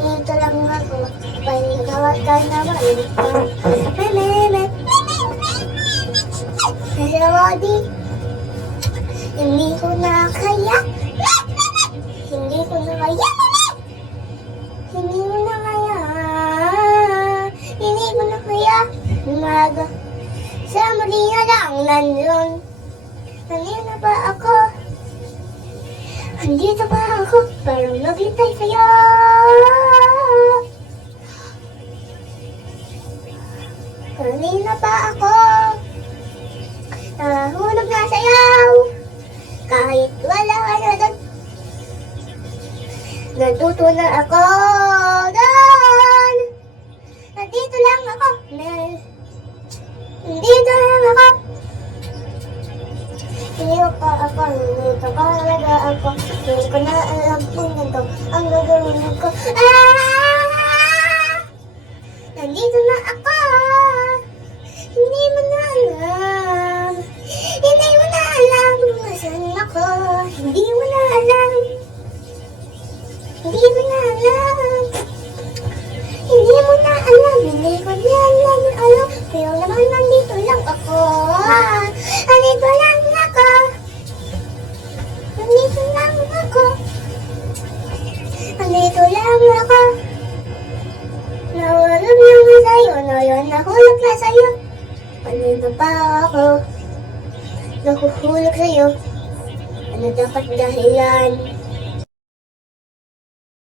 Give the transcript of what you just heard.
Dito lang ako, paligawa ka naman. Meme, Lodi, hindi ko na kaya. Hindi ko na kaya. Hindi ko na kaya. Hindi ko na kaya. Umaga. Sa muli na lang nandun. Nandito na ba ako? Andito ba ako? Parang naglitay sa'yo. Kanina pa ako. Nahulog na sayaw. Kahit wala ka na doon. Natuto na ako doon. Nandito lang ako. Nandito lang ako. Hindi ko ako. Nandito ka talaga ako. Hindi ko na alam kung ganito ang gagawin ko. Nandito na ako. Hindi mo na alam. Hindi mo na alam kung nasan ako. Hindi mo na alam. Hindi mo na alam. Hindi mo na alam. Hindi ko na alam. Pero naman nandito lang ako. Nandito lang ako. Nandito lang ako. Nandito lang ako. Nawalog lang na sa'yo. Nahulog na sa'yo. Kanina pa ako nahuhulog sa'yo. Ano dapat dahilan?